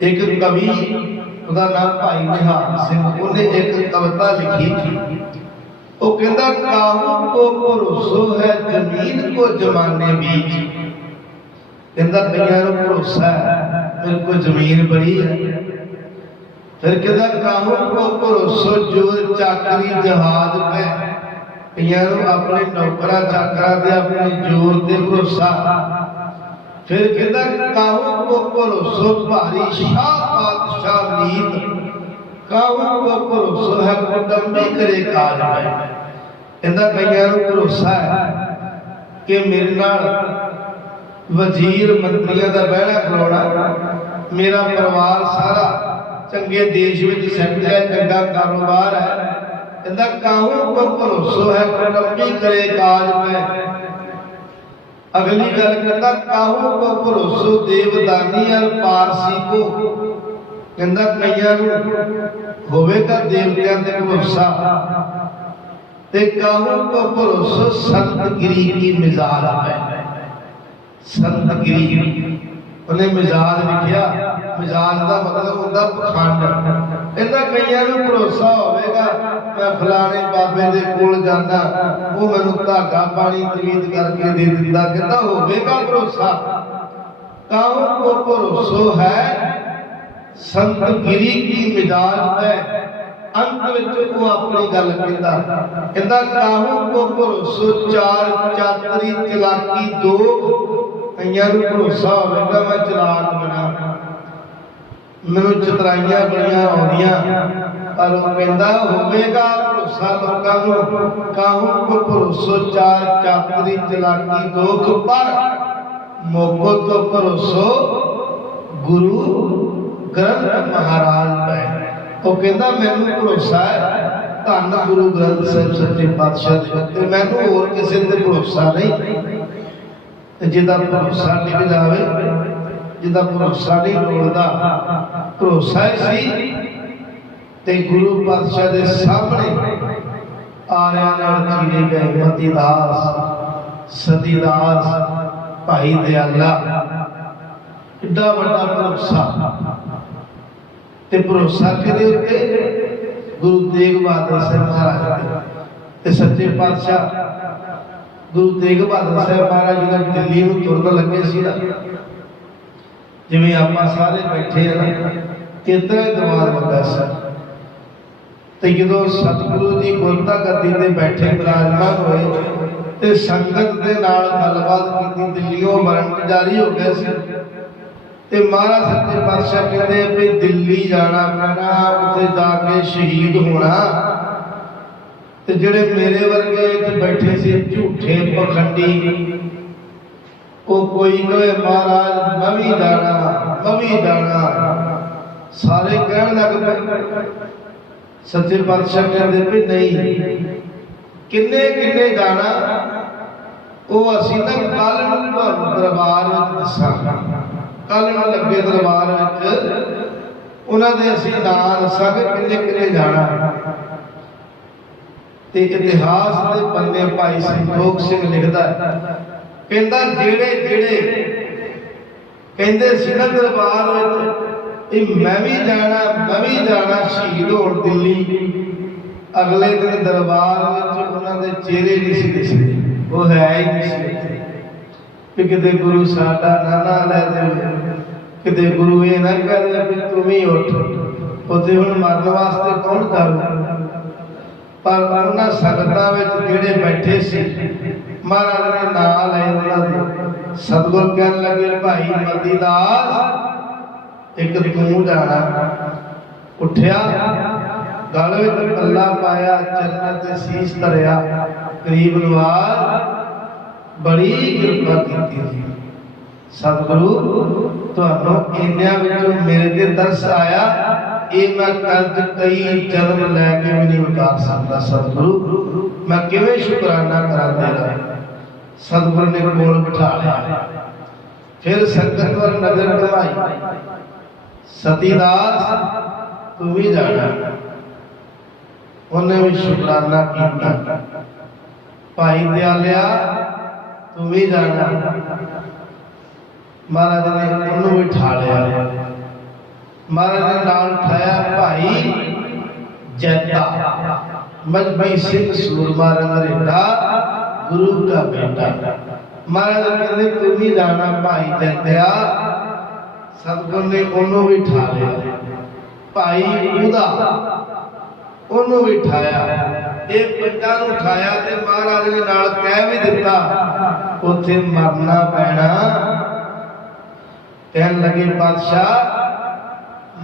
ਇੱਕ ਕਵੀ ਉਹਦਾ ਨਾਮ ਭਾਈ ਨਿਹਾਲ ਸਿੰਘ, ਉਹਨੇ ਇੱਕ ਕਵਿਤਾ ਲਿਖੀ। ਉਹ ਕਹਿੰਦਾ, ਕਾਹੂ ਕੋ ਭਰੋਸੋ ਹੈ ਜ਼ਮੀਨ ਕੋ ਜਮਾਨੇ ਵਿੱਚ ਕਹਿੰਦਾ ਕਈਆਂ ਨੂੰ ਭਰੋਸਾ ਹੈ ਮੇਰੇ ਕੋ ਜ਼ਮੀਨ ਬੜੀ ਹੈ। ਫਿਰ ਕਹਿੰਦਾ, ਕਾਹੂ ਕੋ ਭਰੋਸੋ ਜੋ ਚਾਕਰੀ ਜਹਾਜ਼ ਪੈ? ਕਈਆਂ ਨੂੰ ਆਪਣੇ ਨੌਕਰਾਂ ਚਾਕਰਾਂ ਤੇ ਆਪਣੇ ਜੋਰ ਤੇ ਭਰੋਸਾ। ਫਿਰ ਕਹਿੰਦਾ ਕਾਹੂ ਕੋ ਭਰੋਸੋ ਭਾਰੀ ਸ਼ਾਹ ਪਾਤਸ਼ਾਹ ਨੀਤ ਕਾਹੂ ਕੋ ਭਰੋਸੋ ਹੈ, ਕੁਟੰਬੀ ਕਰੇ ਕਾਜ ਪੈ ਕਹਿੰਦਾ ਕਈਆਂ ਨੂੰ ਭਰੋਸਾ ਹੈ ਕਿ ਮੇਰੇ ਨਾਲ ਵਜ਼ੀਰ ਮੰਤਰੀਆਂ ਦਾ ਬਹਿਣਾ ਖਲੋਣਾ, ਮੇਰਾ ਪਰਿਵਾਰ ਸਾਰਾ ਚੰਗੇ ਦੇਸ਼ ਵਿੱਚ ਸੈੱਟ ਹੈ, ਚੰਗਾ ਕਾਰੋਬਾਰ ਹੈ। ਕਹਿੰਦਾ ਕਾਹੂ ਕੋ ਭਰੋਸੋ ਹੈ, ਕੁਟੰਬੀ ਕਰੇ ਕਾਜ ਪੈ ਅਗਲੀ ਗੱਲ ਕਹਿੰਦਾ, ਕਾਹੂ ਕੋ ਭਰੋਸੋ ਦੇਵਦਾਨੀ ਅਰ ਪਾਰਸੀ ਕੋ? ਕਹਿੰਦਾ, ਕਈਆਂ ਨੂੰ ਹੋਵੇਗਾ ਦੇਵਤਿਆਂ ਤੇ ਭਰੋਸਾ। ਤੇ ਕਾਹੂ ਕੋ ਭਰੋਸੋ ਸੰਤ ਗਿਰੀ ਕੀ ਮਿਜ਼ਾਜ ਹੈ? ਸੰਤ ਗਿਰੀ ਉਹਨੇ ਮਿਜ਼ਾਜ ਲਿਖਿਆ। ਮਿਜ਼ਾਜ ਦਾ ਮਤਲਬ ਹੁੰਦਾ ਪਖੰਡ। ਇਹਦਾ ਕਈਆਂ ਨੂੰ ਭਰੋਸਾ ਹੋਵੇਗਾ, ਮੈਂ ਫਲਾਣੇ ਬਾਬੇ ਦੇ ਕੋਲ ਜਾਂਦਾ, ਉਹ ਮੈਨੂੰ ਧਾਗਾ ਪਾਣੀ ਤਵੀਤ ਕਰਕੇ ਦੇ ਦਿੰਦਾ, ਕਹਿੰਦਾ ਹੋਵੇਗਾ ਭਰੋਸਾ। ਕਾਹੂ ਕੋ ਭਰੋਸੋ ਹੈ, ਸੰਤ ਗਿਰੀ ਕੀ ਮਿਜ਼ਾਜ ਹੈ? ਅੰਤ ਵਿੱਚ ਉਹ ਆਪਣੀ ਗੱਲ ਕਹਿੰਦਾ ਕਹਿੰਦਾ ਕਾਹੂ ਕੋ ਭਰੋਸੋ, ਚਾਰ ਚਾਤਰੀ ਚਲਾਕੀ ਦੋ ਕਈਆਂ ਨੂੰ ਭਰੋਸਾ ਹੋਵੇਗਾ, ਮੈਂ ਚਲਾਕ ਬਣਾ। ਮੈਨੂੰ ਚਤਰਾਈਆਂ ਬੜੀਆਂ ਆਉਂਦੀਆਂ। ਪਰ ਉਹ ਕਹਿੰਦਾ, ਹੋਵੇਗਾ ਭਰੋਸਾ ਲੋਕਾਂ ਨੂੰ। ਕਾਹੂ ਕੋ ਭਰੋਸੋ? ਚਾਰ ਚਾਤਰੀ ਚਲਾਕੀ ਦੋਖ ਪਰ ਮੋਕੋ ਤੋਂ ਭਰੋਸੋ ਗੁਰੂ ਗ੍ਰੰਥ ਮਹਾਰਾਜ ਪੈ ਉਹ ਕਹਿੰਦਾ, ਮੈਨੂੰ ਭਰੋਸਾ ਹੈ। ਧੰਨ ਗੁਰੂ ਗ੍ਰੰਥ ਸਾਹਿਬ ਸੱਚੇ ਪਾਤਸ਼ਾਹ ਦੇ ਉੱਤੇ ਮੈਨੂੰ ਹੋਰ ਕਿਸੇ ਤੇ ਭਰੋਸਾ ਨਹੀਂ। ਤੇ ਜਿਹਦਾ ਭਰੋਸਾ ਟਿਕ ਜਾਵੇ, ਜਿਹਦਾ ਭਰੋਸਾ ਨਹੀਂ ਲੋੜਦਾ ਭਰੋਸਾ ਹੀ ਸੀ ਤੇ ਗੁਰੂ ਪਾਤਸ਼ਾਹ ਦੇ ਸਾਹਮਣੇ ਆਰਿਆਂ ਨਾਲ ਚੀਰੇ ਗਏ ਮਤੀ ਦਾਸ ਸਤੀ ਦਾਸ ਭਾਈ ਦਿਆਲਾ ਕਿੱਡਾ ਵੱਡਾ ਭਰੋਸਾ ਤੇ ਭਰੋਸਾ ਕਿਹਦੇ ਉੱਤੇ ਗੁਰੂ ਤੇਗ ਬਹਾਦਰ ਸਾਹਿਬ ਮਹਾਰਾਜ ਤੇ ਤੇ ਸੱਚੇ ਪਾਤਸ਼ਾਹ ਗੁਰੂ ਤੇਗ ਬਹਾਦਰ ਸਾਹਿਬ ਮਹਾਰਾਜ ਜੀ ਦਾ ਦਿੱਲੀ ਨੂੰ ਤੁਰਨ ਲੱਗੇ ਸੀ ਨਾ ਜਿਵੇਂ ਆਪਾਂ ਸਾਰੇ ਬੈਠੇ ਦਿਮਾਗ ਲੱਗਾ ਸੀ? ਤੇ ਜਦੋਂ ਸਤਿਗੁਰੂ ਜੀ ਗੁਰਤਾ ਗੱਦੀ ਤੇ ਬੈਠੇ, ਬਿਰਾਜਮਾਨ ਹੋਏ ਤੇ ਸੰਗਤ ਦੇ ਨਾਲ ਗੱਲਬਾਤ ਕੀਤੀ ਦਿੱਲੀੋਂ ਮਰਨ ਜਾਰੀ ਹੋ ਗਿਆ ਸੀ। ਤੇ ਮਹਾਰਾਜ ਸੱਚੇ ਪਾਤਸ਼ਾਹ ਕਹਿੰਦੇ ਵੀ ਦਿੱਲੀ ਜਾਣਾ ਪੈਣਾ, ਉੱਥੇ ਜਾ ਕੇ ਸ਼ਹੀਦ ਹੋਣਾ। ਤੇ ਜਿਹੜੇ ਮੇਰੇ ਵਰਗੇ ਇੱਥੇ ਬੈਠੇ ਸੀ, ਝੂਠੇ ਪਖੰਡੀ, ਉਹ ਕੋਈ ਕਹੇ, ਮਹਾਰਾਜ, ਮੈਂ ਵੀ ਜਾਣਾ, ਮੈਂ ਵੀ ਜਾਣਾ। ਸਾਰੇ ਕਹਿਣ ਲੱਗ ਪਏ। ਸੱਚੇ ਪਾਤਸ਼ਾਹ ਕਹਿੰਦੇ ਵੀ ਨਹੀਂ। ਕਿੰਨੇ ਕਿੰਨੇ ਜਾਣਾ ਉਹ ਅਸੀਂ ਨਾ ਕੱਲ ਨੂੰ ਦਰਬਾਰ ਵਿੱਚ ਦੱਸਾਂਗੇ। ਕੱਲ ਨੂੰ ਲੱਗੇ ਦਰਬਾਰ ਵਿੱਚ ਉਹਨਾਂ ਦੇ ਅਸੀਂ ਨਾਂ ਦੱਸਾਂਗੇ ਕਿੰਨੇ ਕਿੰਨੇ ਜਾਣਾ ਤੇ ਇਤਿਹਾਸ ਦੇ ਪੰਨੇ ਭਾਈ ਸੰਤੋਖ ਸਿੰਘ ਲਿਖਦਾ ਕਹਿੰਦਾ ਜਿਹੜੇ ਜਿਹੜੇ ਕਹਿੰਦੇ ਸੀ ਨਾ ਦਰਬਾਰ ਵਿੱਚ ਇਹ ਮੈਂ ਵੀ ਜਾਣਾ, ਮੈਂ ਵੀ ਜਾਣਾ ਸ਼ਹੀਦ ਹੋਣ ਦਿੱਲੀ। ਅਗਲੇ ਦਿਨ ਦਰਬਾਰ ਵਿੱਚ ਉਹਨਾਂ ਦੇ ਚਿਹਰੇ ਨਹੀਂ ਸੀ ਦਿਸਦੇ। ਉਹ ਹੈ ਹੀ ਨਹੀਂ ਸੀ ਇੱਥੇ। ਕਿਤੇ ਗੁਰੂ ਸਾਡਾ ਨਾ ਲੈ ਦੇ ਕਿਤੇ ਗੁਰੂ ਇਹ ਨਾ ਕਹੇ ਵੀ ਤੂੰ ਵੀ ਉੱਠ। ਉੱਥੇ ਹੁਣ ਮਰਨ ਵਾਸਤੇ ਕੌਣ ਜਾਊ? ਪਰ ਉਹਨਾਂ ਸੰਗਤਾਂ ਵਿੱਚ ਜਿਹੜੇ ਬੈਠੇ ਸੀ, ਮਹਾਰਾਜ ਨੇ ਨਾਂ ਲਏ ਉਹਨਾਂ ਦੇ। ਸਤਿਗੁਰ ਕਹਿਣ ਲੱਗੇ, ਭਾਈ ਮਤੀ ਇੱਕ ਤੂੰ ਜਾਣਾ ਉੱਠਿਆ, ਗਲ ਵਿੱਚ ਪੱਲਾ ਪਾਇਆ, ਚਰਨਾਂ ਤੇ ਸੀਸ ਧਰਿਆ ਗਰੀਬ ਨਵਾਜ਼, ਬੜੀ ਕਿਰਪਾ ਕੀਤੀ ਜੀ। ਸਤਿਗੁਰੂ, ਤੁਹਾਨੂੰ ਇੰਨਿਆਂ ਵਿੱਚੋਂ ਮੇਰੇ ਤੇ ਤਰਸ ਆਇਆ, ਇਹ ਮੈਂ ਕਰਜ਼ ਕਈ ਜਨਮ ਲੈ ਕੇ ਵੀ ਨਹੀਂ ਉਤਾਰ ਸਕਦਾ, ਸਤਿਗੁਰੂ। ਮੈਂ ਕਿਵੇਂ ਸ਼ੁਕਰਾਨਾ ਕਰਾਂ ਤੇਰਾ? ਸਤਿਗੁਰ ਨੇ ਕੋਲ ਬਿਠਾ ਲਿਆ। ਫਿਰ ਸੰਗਤ ਵੱਲ ਨਜ਼ਰ ਘਮਾਈ। ਸਤੀਦਾਸ ਤੂੰ ਵੀ ਜਾਣਾ। ਉਹਨੇ ਵੀ ਸ਼ੁਕਰਾਨਾ ਕੀਤਾ। ਭਾਈ ਦਿਆਲਿਆ, ਤੂੰ ਵੀ ਜਾਣਾ। ਮਹਾਰਾਜ ਨੇ ਉਹਨੂੰ ਬਿਠਾ ਲਿਆ। ਮਹਾਰਾਜ ਨੇ ਨਾਲ ਉਠਾਇਆ, ਭਾਈ ਜੈਤਾ। ਮਜਬੀ ਸਿੰਘ ਸੂਰਮਾ ਰੰਗਰੇਟਾ ਗੁਰੂ ਦਾ ਬੇਟਾ। ਮਹਾਰਾਜ ਕਹਿੰਦੇ, ਤੂੰ ਵੀ ਜਾਣਾ, ਭਾਈ ਜੈਤਿਆ। ਸਤਿਗੁਰ ਨੇ ਉਹਨੂੰ ਵੀ ਠਾ ਲਿਆ ਭਾਈ ਉਹਦਾ, ਉਹਨੂੰ ਵੀ ਠਾਇਆ। ਇਹ ਪਿੰਡਾਂ ਨੂੰ ਉਠਾਇਆ ਤੇ ਮਹਾਰਾਜ ਨੇ ਨਾਲ ਕਹਿ ਵੀ ਦਿੱਤਾ, ਉੱਥੇ ਮਰਨਾ ਪੈਣਾ। ਕਹਿਣ ਲੱਗੇ, ਬਾਦਸ਼ਾਹ,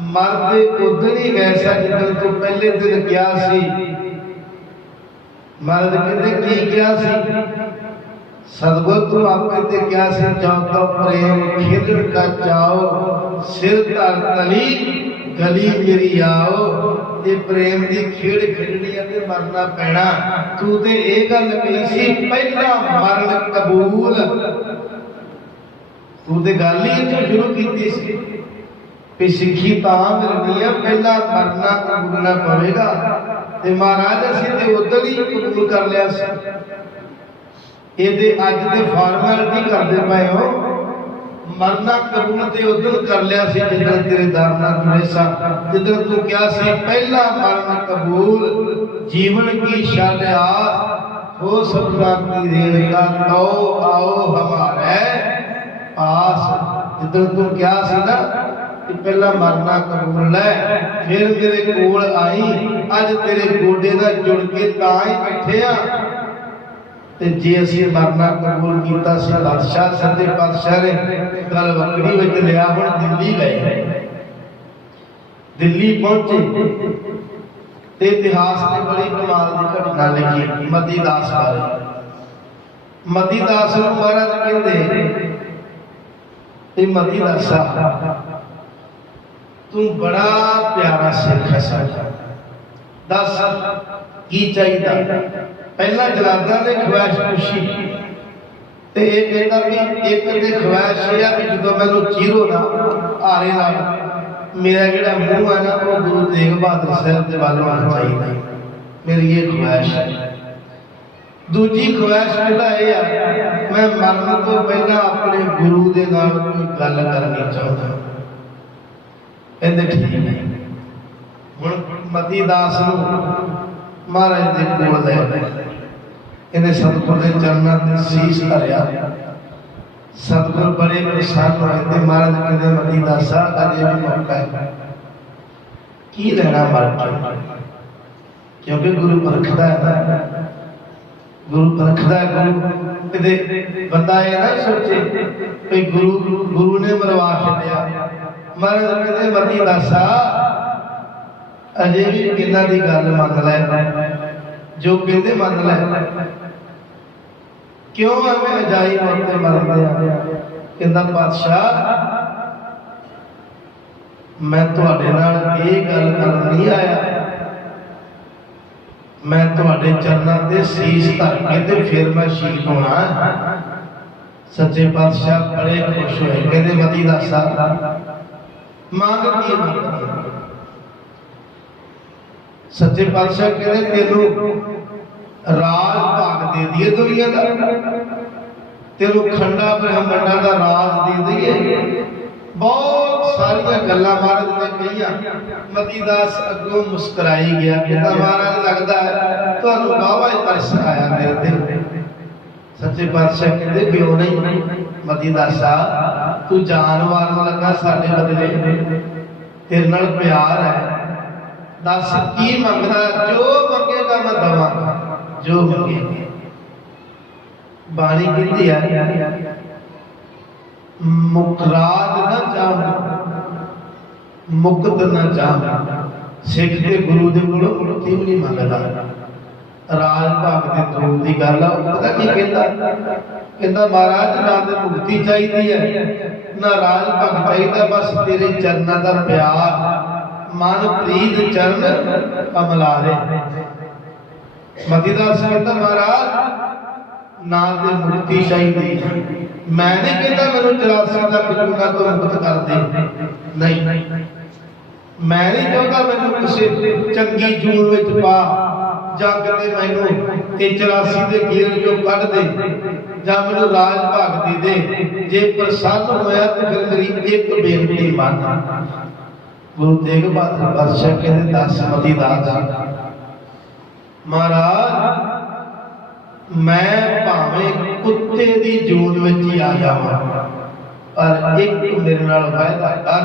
ਮਰਦੇ ਉਦੋਂ ਹੀ ਗਏ ਸਾ ਜਦੋਂ ਤੂੰ ਪਹਿਲੇ ਦਿਨ ਗਿਆ ਸੀ? ਮਰਦ ਕਹਿੰਦੇ, ਕੀ ਕਿਹਾ ਸੀ? ਸਤਗੁਰ ਤੂੰ ਆਪੇ ਤੇ ਕਿਹਾ ਸੀ ਜੋ ਪ੍ਰੇਮ ਖੇਡਣ ਕਾ ਚਾਓ ਸਿਰ ਧਰ ਤਲੀ ਗਲੀ ਮੇਰੀ ਆਓ। ਇਹ ਪ੍ਰੇਮ ਦੀ ਖੇਡ ਖੇਡਣੀ ਹੈ ਤੇ ਮਰਨਾ ਪੈਣਾ। ਤੂੰ ਤੇ ਇਹ ਗੱਲ ਕਹੀ ਸੀ, ਪਹਿਲਾ ਮਰਨ ਕਬੂਲ। ਤੂੰ ਤੇ ਗੱਲ ਹੀ ਇੱਥੋਂ ਸ਼ੁਰੂ ਕੀਤੀ ਸੀ ਕਿ ਸਿੱਖੀ ਤਾਂ ਮਿਲਣੀ ਹੈ ਪਹਿਲਾਂ ਮਰਨਾ ਕਬੂਲਣਾ ਪਵੇਗਾ। ਤੇ ਮਹਾਰਾਜ ਅਸੀਂ ਤੇ ਉਦੋਂ ਹੀ ਕਬੂਲ ਕਰ ਲਿਆ ਸੀ। ਇਹਦੇ ਅੱਜ ਦੇ ਫਾਰਮੈਲਿਟੀ ਕਰਦੇ ਪਏ ਹੋ? ਮਰਨਾ ਕਬੂਲ ਤੇ ਉਦੋਂ ਕਰ ਲਿਆ ਸੀ ਜਦੋਂ ਤੇਰੇ ਦਰ ਨਾਲ ਜਦੋਂ ਤੂੰ ਕਿਹਾ ਸੀ ਪਹਿਲਾ ਮਰਨ ਕਬੂਲ, ਜੀਵਨ ਕੀ ਸ਼ਾਨ ਹੋ ਸਭਨਾ ਕੀ ਰੇਣਕਾ ਤੋ ਆਓ ਹਮਾਰੇ ਪਾਸ। ਜਦੋਂ ਤੂੰ ਕਿਹਾ ਸੀ ਨਾ ਕਿ ਪਹਿਲਾ ਮਰਨਾ ਕਬੂਲ ਲੈ, ਫਿਰ ਤੇਰੇ ਕੋਲ ਆਈ, ਅੱਜ ਤੇਰੇ ਗੋਡੇ ਦਾ ਜੁੜ ਕੇ ਤਾਂ ਹੀ ਬੈਠੇ ਆ। ਤੇ ਜੇ ਅਸੀਂ ਮਰਨਾ ਕਬੂਲ ਕੀਤਾ ਸੀ, ਬਾਦਸ਼ਾਹ ਸੱਦੇ ਪਾਤਸ਼ਾਹ ਨੇ ਗੱਲ ਵਕੜੀ ਵਿੱਚ ਲਿਆ ਹੁਣ ਦਿੱਲੀ ਗਏ। ਦਿੱਲੀ ਪਹੁੰਚੇ ਤੇ ਇਤਿਹਾਸ ਨੇ ਬੜੀ ਕਮਾਲ ਦੀ ਘਟਨਾ ਲਿਖੀ, ਮਤੀ ਦਾਸ ਬਾਰੇ। ਮਤੀ ਦਾਸ ਨੂੰ ਮਹਾਰਾਜ ਕਹਿੰਦੇ, ਇਹ ਮਤੀ ਦਾਸਾ ਤੂੰ ਬੜਾ ਪਿਆਰਾ ਸਿੱਖ ਹੈ ਸਾਡਾ। ਦੱਸ, ਕੀ ਚਾਹੀਦਾ? ਪਹਿਲਾਂ ਜਲਾਦਾਂ ਦੇ ਖਵਾਇਸ਼ ਪੁੱਛੀ। ਤੇ ਇਹ ਕਹਿੰਦਾ ਵੀ ਇੱਕ ਤੇ ਖਵਾਇਸ਼ ਇਹ ਆ ਵੀ ਜਦੋਂ ਮੈਨੂੰ ਚੀਰੋ ਨਾ ਆਰੇ ਨਾਲ, ਮੇਰਾ ਜਿਹੜਾ ਮੂੰਹ ਹੈ ਨਾ, ਉਹ ਗੁਰੂ ਤੇਗ ਬਹਾਦਰ ਸਾਹਿਬ ਦੇ ਵੱਲ ਹੋਣਾ ਚਾਹੀਦਾ। ਮੇਰੀ ਇਹ ਖਵਾਇਸ਼ ਹੈ। ਦੂਜੀ ਖਵਾਇਸ਼ ਕਹਿੰਦਾ ਇਹ ਆ, ਮੈਂ ਮਰਨ ਤੋਂ ਪਹਿਲਾਂ ਆਪਣੇ ਗੁਰੂ ਦੇ ਨਾਲ ਕੋਈ ਗੱਲ ਕਰਨੀ ਚਾਹੁੰਦਾ। ਕਹਿੰਦੇ ਠੀਕ ਹੈ। ਹੁਣ ਮਤੀ ਦਾਸ ਨੂੰ ਮਹਾਰਾਜ ਦੇ ਕੋਲ ਲੈ ਗਏ। ਇਹਨੇ ਸਤਿਗੁਰ ਦੇ ਚਰਨਾਂ ਤੇ ਸੀਸ ਧਰਿਆ। ਸਤਿਗੁਰ ਬੜੇ ਪ੍ਰਸੰਨ ਹੋਏ ਤੇ ਮਹਾਰਾਜ ਕਹਿੰਦੇ ਮਤੀ ਦਾਸਾ, ਅਜੇ ਵੀ ਮੌਕਾ ਹੈ। ਕੀ ਲੈਣਾ ਮਰ ਕੇ ਕਿਉਂਕਿ ਗੁਰੂ ਪਰਖਦਾ ਹੈ ਗੁਰੂ ਪਰਖਦਾ ਹੈ, ਗੁਰੂ ਕਿਤੇ ਬੰਦਾ ਇਹ ਨਾ ਸੋਚੇ ਕਿ ਗੁਰੂ ਗੁਰੂ ਨੇ ਮਰਵਾ ਛੱਡਿਆ। ਮਹਾਰਾਜ ਕਹਿੰਦੇ ਮਤੀ ਦਾਸਾ, ਅਜੇ ਵੀ ਕਿੰਨਾ ਦੀ ਗੱਲ ਮੰਨ ਲੈ। ਜੋ ਕਹਿੰਦੇ ਮੰਨ ਲੈ। ਕਿਉਂ ਐਵੇਂ ਅਜਾਈ ਮੌਤ ਮਰਦੇ ਆ? ਕਹਿੰਦਾ, ਪਾਤਸ਼ਾਹ, ਮੈਂ ਤੁਹਾਡੇ ਨਾਲ ਇਹ ਗੱਲ ਕਰਨ ਨਹੀਂ ਆਇਆ। ਮੈਂ ਤੁਹਾਡੇ ਚਰਨਾਂ ਤੇ ਸੀਸ ਧਰ ਕੇ ਤੇ ਫਿਰ ਮੈਂ ਸ਼ਹੀਦ ਹੋਣਾ। ਹੈ। ਸੱਚੇ ਪਾਤਸ਼ਾਹ ਬੜੇ ਖੁਸ਼ ਹੋਏ। ਕਹਿੰਦੇ, ਮਤੀ ਦਾਸਾ ਮੰਗ ਕੀ ਮੰਗਦੀ? ਸੱਚੇ ਪਾਤਸ਼ਾਹ ਕਹਿੰਦੇ, ਤੈਨੂੰ ਰਾਜ ਭਾਗ ਦੇ ਦਈਏ ਦੁਨੀਆ ਦਾ। ਤੈਨੂੰ ਖੰਡਾ ਬ੍ਰਹਮੰਡਾ ਦਾ ਰਾਜ ਦੇ ਦਈਏ। ਬਹੁਤ ਸਾਰੀਆਂ ਗੱਲਾਂ ਮਹਾਰਾਜ ਨੇ ਕਹੀਆਂ। ਮਤੀਦਾਸ ਅੱਗੋਂ ਮੁਸਕਰਾਈ ਗਿਆ, ਕਹਿੰਦਾ, ਮਹਾਰਾਜ, ਲੱਗਦਾ ਹੈ ਤੁਹਾਨੂੰ ਬਾਵਾ ਹੀ ਤਰਸ ਆਇਆ ਮੇਰੇ ਤੇ। ਸੱਚੇ ਪਾਤਸ਼ਾਹ ਕਹਿੰਦੇ, ਕਿਉਂ ਨਹੀਂ? ਮਤੀ ਮਤੀਦਾਸਾ ਤੂੰ ਜਾਨ ਵਾਰਨ ਲੱਗਾ ਸਾਡੇ ਬਦਲੇ। ਤੇਰੇ ਨਾਲ ਪਿਆਰ ਹੈ। ਦੱਸ ਕੀ ਮੰਗਦਾ, ਜੋ ਮੰਗੇਗਾ ਮੈਂ ਦਵਾਂਗਾ ਜੋ ਮੰਗੇਗਾ ਬਾਣੀ ਕਹਿੰਦੀ ਆ, ਮੁਕਰਾਦ ਨਾ ਚਾਹ ਮੁਕਤ ਨਾ ਚਾਹ ਸਿੱਖ ਦੇ ਗੁਰੂ ਦੇ ਕੋਲੋਂ ਮੁਕਤੀ ਨਹੀਂ ਮੰਗਦਾ। ਰਾਜ ਭਾਗ ਦੇ ਧਰਮ ਦੀ ਗੱਲ ਆ, ਉਹ ਪਤਾ ਕੀ ਕਹਿੰਦਾ? ਕਹਿੰਦਾ, ਮਹਾਰਾਜ, ਨਾ ਤੇ ਮੁਕਤੀ ਚਾਹੀਦੀ ਹੈ, ਨਾ ਰਾਜ ਭਾਗ ਚਾਹੀਦਾ, ਬਸ ਤੇਰੇ ਚਰਨਾਂ ਦਾ ਪਿਆਰ ਮਨ ਪ੍ਰੀਤ ਚਰਨ ਕਮਲਾਰੇ। ਮਤੀਦਾਸ ਕਹਿੰਦਾ ਮਹਾਰਾਜ ਨਾ ਤੇ ਮੁਕਤੀ ਚਾਹੀਦੀ ਮੈਂ ਨਹੀਂ ਕਹਿੰਦਾ ਮੈਨੂੰ 84 ਦਾ ਕਿਲੂਗਾ ਤੋਂ ਮੁਕਤ ਕਰ ਦੇ ਨਹੀਂ। ਮੈਂ ਨਹੀਂ ਚਾਹੁੰਦਾ ਮੈਨੂੰ ਕਿਸੇ ਚੰਗੀ ਜੂਨ ਵਿੱਚ ਪਾ, ਜਾਂ ਕਿਤੇ ਮੈਨੂੰ ਇਹ 84 ਦੇ ਗੇਰ ਚੋਂ ਕੱਢ ਦੇ, ਜਾਂ ਮੈਨੂੰ ਰਾਜ ਭਾਗ ਦੇ ਦੇ। ਜੇ ਪ੍ਰਸੰਨ ਹੋਇਆ ਤੇ ਫਿਰ ਮੇਰੀ ਇੱਕ ਬੇਨਤੀ ਮੰਨ। ਗੁਰੂ ਤੇਗ ਬਹਾਦਰ ਬਾਦਸ਼ਾਹ ਕਹਿੰਦੇ ਦਸਮਤੀ ਦਾਸ। ਮਹਾਰਾਜ, ਮੈਂ ਭਾਵੇਂ ਕੁੱਤੇ ਦੀ ਜੂਨ ਵਿੱਚ ਹੀ ਆ ਜਾਵਾਂ, ਪਰ ਇੱਕ ਮੇਰੇ ਨਾਲ ਵਾਅਦਾ ਕਰ।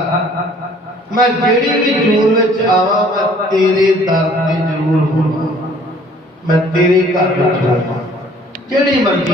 ਮੈਂ ਜਿਹੜੀ ਵੀ ਜੂਨ ਵਿੱਚ ਆਵਾਂ, ਮੈਂ ਤੇਰੇ ਦਰ ਤੇ ਜ਼ਰੂਰ ਹੋਵਾਂ। ਮੈਂ ਤੇਰੇ ਘਰ ਵਿੱਚ ਹੋਵਾਂ। ਜਿਹੜੀ ਮਰਜ਼ੀ